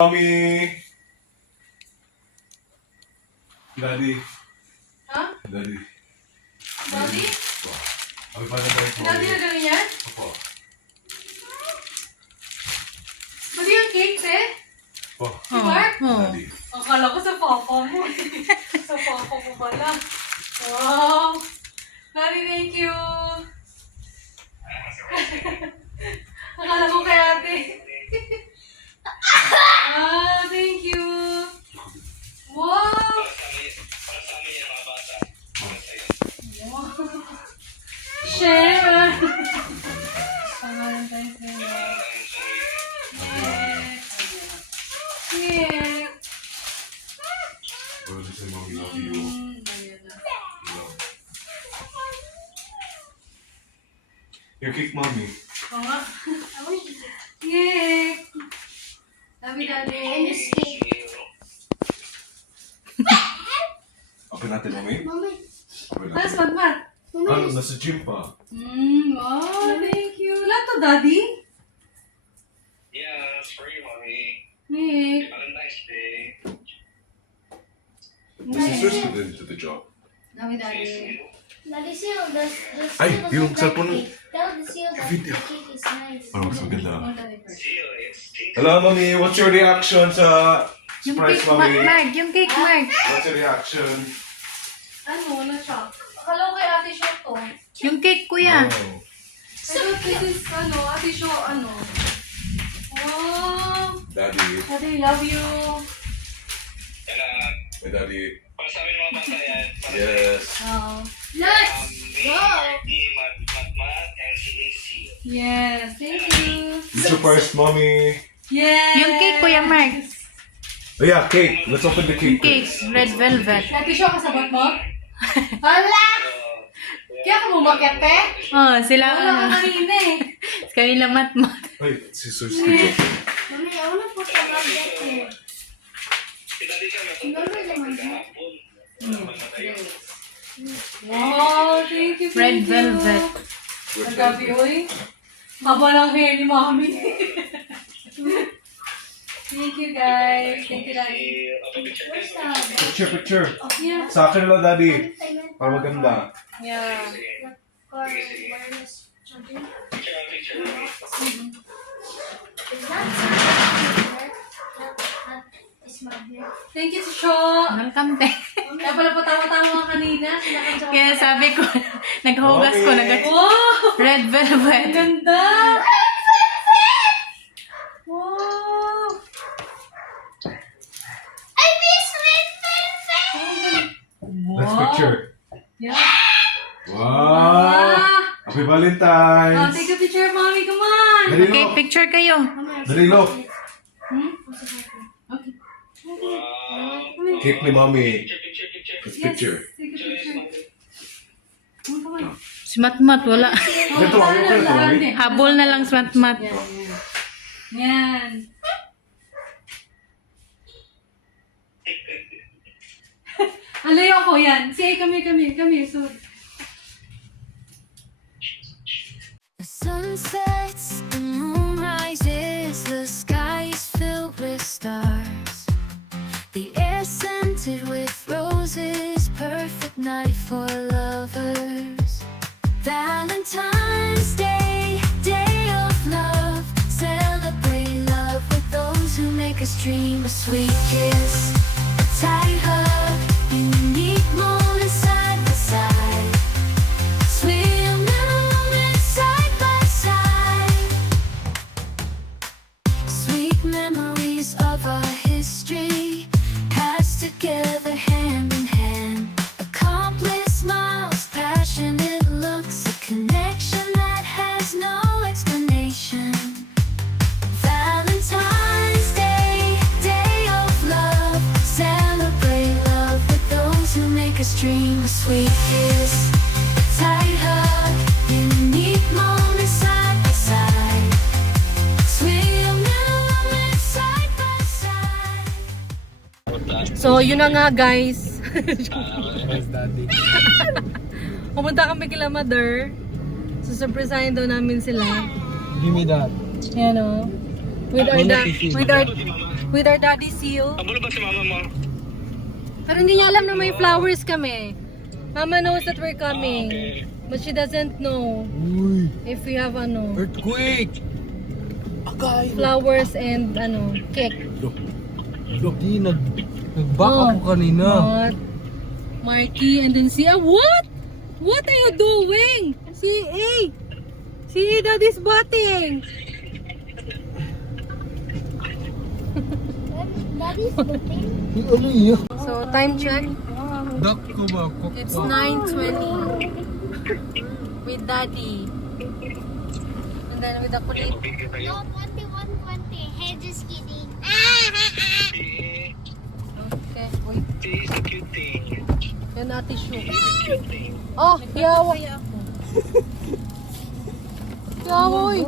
Mommy! Daddy. Ha? Daddy. Daddy? Opo. Abi pa na tayo. Daddy na gawin yan? Opo. Mali yung cake, eh? Opo. Si Mark? Daddy. Akala ko sa papa mo. Sa papa mo pala. Wow! Daddy, thank you! Akala ko kay ate. Ah, thank you! Wow! Share! Pangalan tayo sa'yo. Yeah. Oh, this is mommy love you. Love. Your cake, mommy. Oo nga. Yay! Love you, Daddy. Open natin, mommy. Open Tapos, natin. Mat. Ano, nasa gym pa. Wow, thank you. Lahat to, Daddy? Yeah, it's for you, mommy. Nick. Valentine's Day. The sisters could into the job. Love you, Daddy. Daddy Seal, Ay, yung cellphone. Tell the Seal that Video. the cake is nice. Oh, mas maganda. Oh, Daddy first. Seal, it's tea. Hello, mommy. What's your reaction sa Yung surprise, cake, mommy? Mark. Yung cake, Mark. What's your reaction? Ano siya? Akala ko kay Ate Shaw to. Yung cake, kuya. Oh. Ito, this is, Ate Shaw, Wow! Daddy. Daddy, love you. And, My daddy. para sa amin mga bata yan. Para Yes. Oh. Let's me, go! Marky, Mat, and si Seal. Yes, thank you. Future first, mommy. Yes! Yung cake, kuya Mark. Oh yeah, cake. Let's open the Yung cake. cake. Red velvet. Ate Shaw, kasabot mo? Hala! Kaya ka bumakit, eh? Oh, sila Wala ano. ka kanina, eh. Kanila mat-mat. Ay, sisters dito. Mommy, I wanna put a love that here. Pinali ka na Remember the one kahapon. Wow, thank you, Red thank you. velvet. Nagabi, oy. Haba ng hair ni Mommy. Thank you, guys. Thank you, Daddy. Where's the... Picture. Yeah. Sa akin lang, daddy. Para maganda. Yeah. Or wireless charging. Picture. Is that something? That is my hair. Thank you, Tisho. Welcome, te. Kaya pala patawa-tawa kanina. Sinakadya ko. Kaya sabi ko, naghugas ko, Wow! red Ang velvet. ganda! Wow! I miss red velvet! Let's Wow. picture. Yeah. Wow! Happy Oh, Valentine's! take a picture, Mommy. Come on! Dali, Okay, look. picture kayo. Dali, look. Hmm? Okay. Wow. Cake ni mommy. Picture. Let's picture. Take a picture. Come on. Si mat-mat, wala. Ganito, ayaw ko na mommy. Habol na lang si mat-mat. Yan, yan. Alayo ako, yan. Say, come here. So, The sun sets, the moon rises, the sky is filled with stars. The air scented with roses, perfect night for lovers. Valentine's Day, day of love, celebrate love with those who make us dream. A sweet kiss, a tight hug, unique moments side by side. Sweet moments side by side. Sweet memories of our history, passed together hand in hand. Accomplished smiles, passionate looks, a connection that has no explanation. Valentine's Day, day of love, celebrate love with those who make us dream. A sweet kiss, a tight hug, unique moments side by side. Sweet moments side by side. So, yun na nga, guys. Pumunta kami kila Mother. So, surprisahin daw namin sila. Give me that. Yan o. With our with our daddy seal. Ang bulo ba si mama mo? Pero hindi niya alam na may flowers kami. Mama knows that we're coming. Okay. But she doesn't know Uy, if we have earthquake! Akay! flowers and cake. Hindi, nag-back Oh. ako kanina. What? Marky and then Sia. What? What are you doing? Si A, daddy's batting. Daddy's sleeping. Ano yun? So, time check. Duck ko ba? It's 9:20 with daddy. And then with the kulit. Video tayo. No, 21:20. Hey, just kidding. Okay, wait. She's a cutie. Yan ate shoe. Cutie. Oh, yawa. Yawa, oy.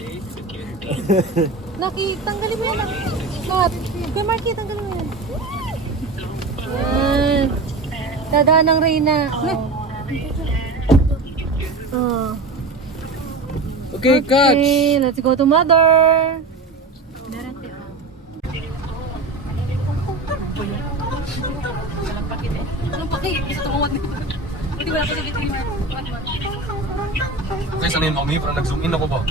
She's a cutie. Tanggalin mo yan. Kat. Kaya Marky, tanggalin mo yan. Yan. Dadaan ng Reyna. Oh. Okay, catch! Okay, let's go to mother. Anong paki? Isa tumawad nito. Hindi wala ko sa bitri. Okay, sanay mo kami, parang nag-zoom in ako ba?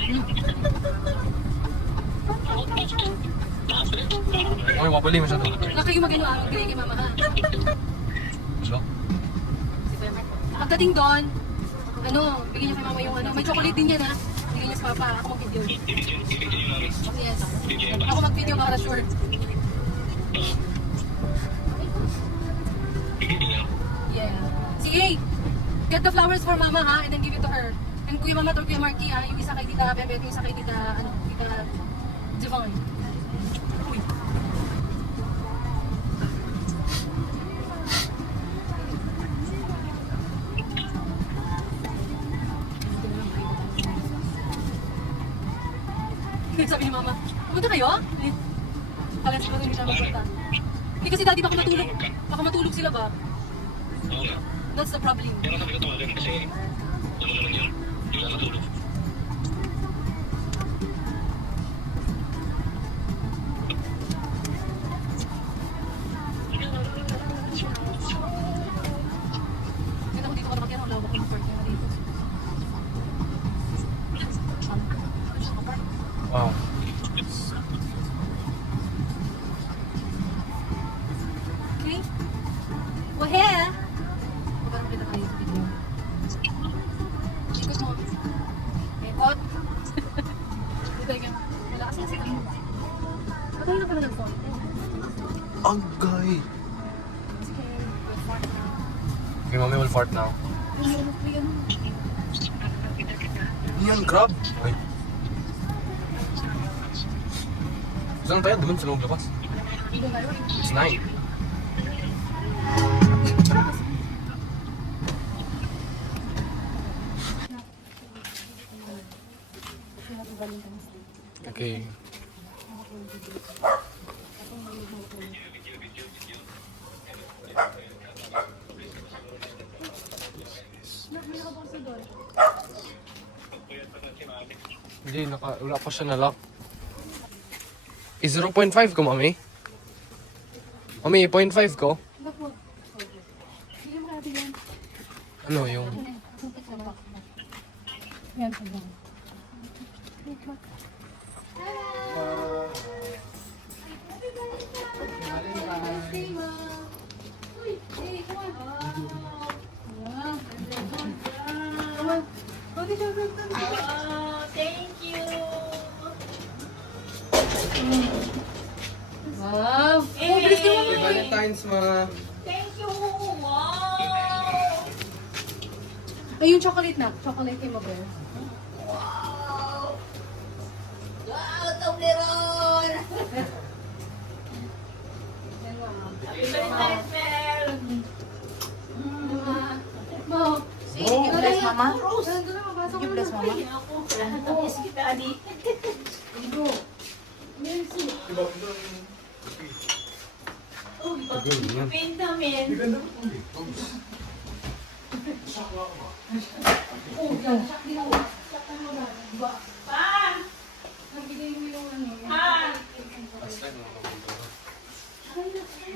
Okay, wapali mo siya to. Wala kayo mag-ano-ano. Gaya kay mama ha. So? Pagdating doon, bigyan niya kay mama yung may chocolate din yan ha. Bigyan niya sa papa. Ako mag-video. Yes. Ako mag-video para sure. Yeah. Sige, get the flowers for mama ha, and then give it to her. And Kuya Mama or Kuya Marky ha, yung isa kay Tita Pepe, yung isa kay Tita, Tita Divine. Uy. Sabi ni Mama, pumunta kayo? Kala siguro hindi siya magpunta. Hindi kasi dati baka matulog. Baka matulog sila ba? Oo nga. That's the problem. Pero sabi ko tawagan kasi ano naman yun. Hindi ka natulog. Kita ko dito ka nakakita, wala ko ng park na dito. Wow. Okay? Well, here. Parang kita tayo sa video. Ikot mo. Ikot. Dito yung wala kasi kasi kami. Patay na pala ng phone. Agay! Sige, we'll fart now. Okay, mommy will fart now. Yan. Yan, crab! Ay. Saan tayo? Doon sa loob labas. It's 9. Okay. Hindi, wala pa siya na-lock. Is 0.5 ko, mami? Mami, 0.5 ko? Ano yung... Yan, yan. Thank you. Wow! Oh, bilis ka naman. Valentine's, ma. Thank you. Wow. Ay, yung chocolate na. Chocolate kay Mabel. Wow. Wow, Toblerone. Happy Valentine's, Mel. Mo. You bless mama? You bless mama? Yes, kita, Adi. Pinta, men. Pa! Nagbigay mo yung ano. Pa!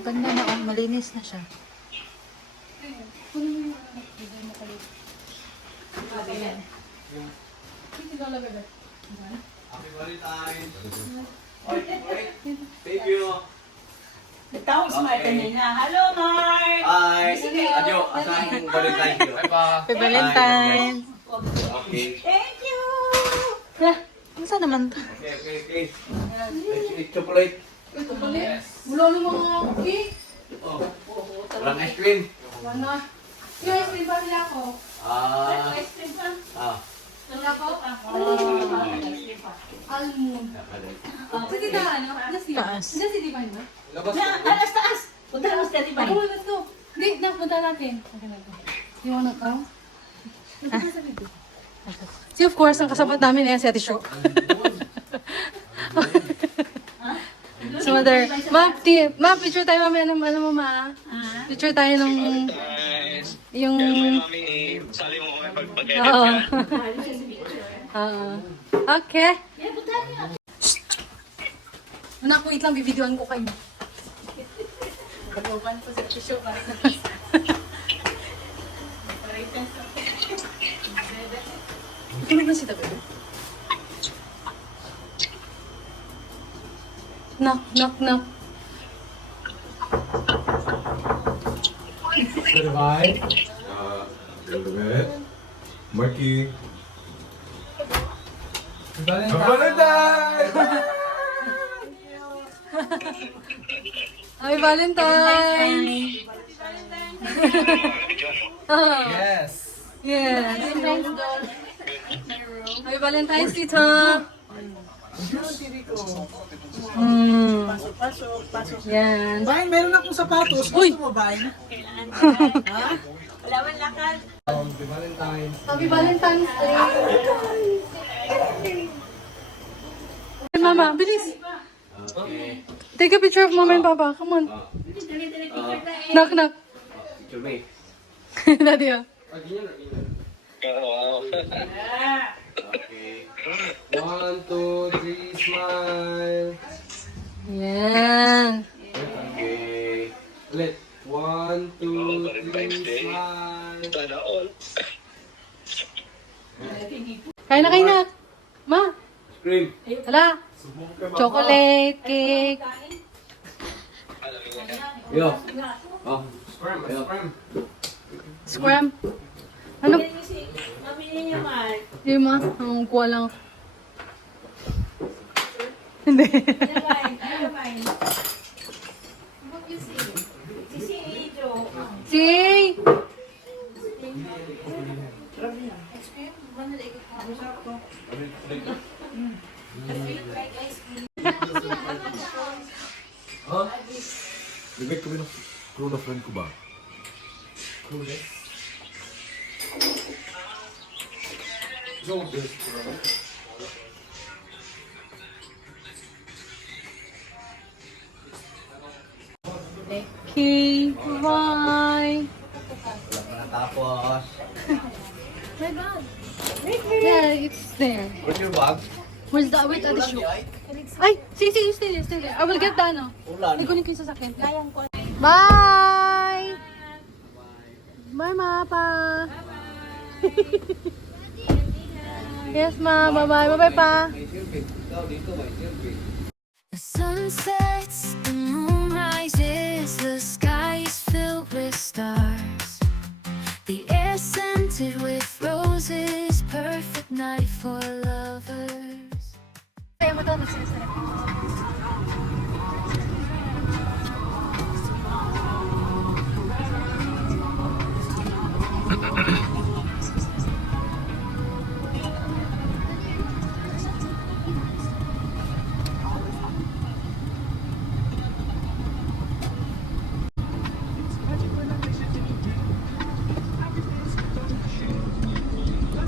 Ganda na, oh. Malinis na siya. Thank you. Tapos Mark kanina. Hello, Mark! Hi. Adyo. Asahin Valentine kayo. Bye pa. Happy Valentine's. Okay. Thank you! Ano naman to? Okay. Let's chocolate. Wala na mga cake. Oh. Walang ice cream. Wala. Yung ice cream pa nila ako. Wala ko? Almond. Sa tita, ano? Taas. Nasa si Divine ba? Labas Na, alas taas! Punta naman sa Divine. Oo, let's go. Hindi, punta natin. Okay na to. You wanna come? Si of course, ang kasabat namin si Ate Sho. So, mother. Ma, picture tayo mamaya ng ano mo, ma. Picture tayo ng... Yung... Mami, sali mo kami pag-edit Oo. ka. Okay. Anak, wait lang, bibidyoan ko kayo. Kababan ko sa tissue. Tulog na si David. Knock, knock, knock. Goodbye. Marky. Valentine! Happy Valentine! Yes. Yes. Happy Valentine's, tita! Pasok. Yan. Bain, meron akong sapatos. Uy! Gusto mo, Bain? Wala man lakad. Happy Valentine's Day! Mama, bilis! Okay. Take a picture of Mama and Papa. Come on. Knock, knock. Picture me. Daddy, oh. Wow. Okay. 1, 2, 3, smile. Yan. Okay. Ulit. 1, 2, Valentine's 3, Day. smile. Sana all. Kain na. Ma, Scream. hala. Chocolate, cake. Yo. Oh. Yo. Scram. Ano? Mamili niyo, Mark. Hindi ma, ang kuha lang. Hindi. Ano, Bain? Si Joe. Si! Huh? Bigay kami ng crew na friend ko ba? Okay, bye. Tapos. Yeah, it's there. Where's your bag? Where's the, wait, the shoe? Ay, sige, stay there. I will get the ano. Ulan. Ikunin ko yung sasakyan. Bye! Bye, ma, pa. Yes, ma. Bye-bye. Bye-bye, pa. The sun sets, the moon rises, the sky is filled with stars. The air scented with roses, perfect night for lovers. Kaya mo to, nagsinisip.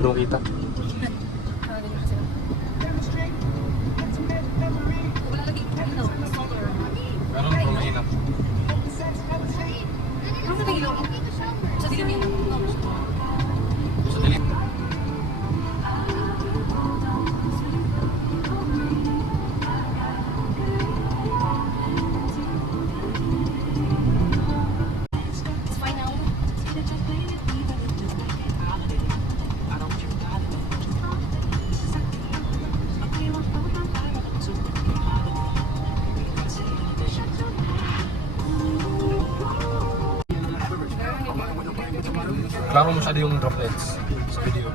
Belum kita. Meron belum kita. Sa dilim yun. Klaro masyado yung droplets sa video.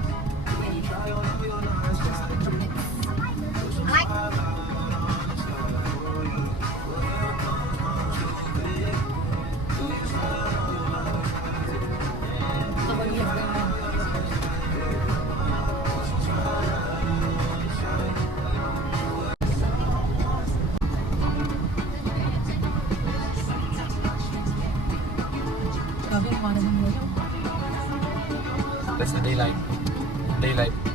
Grabe, ang mga naman mo. That's the daylight. Daylight.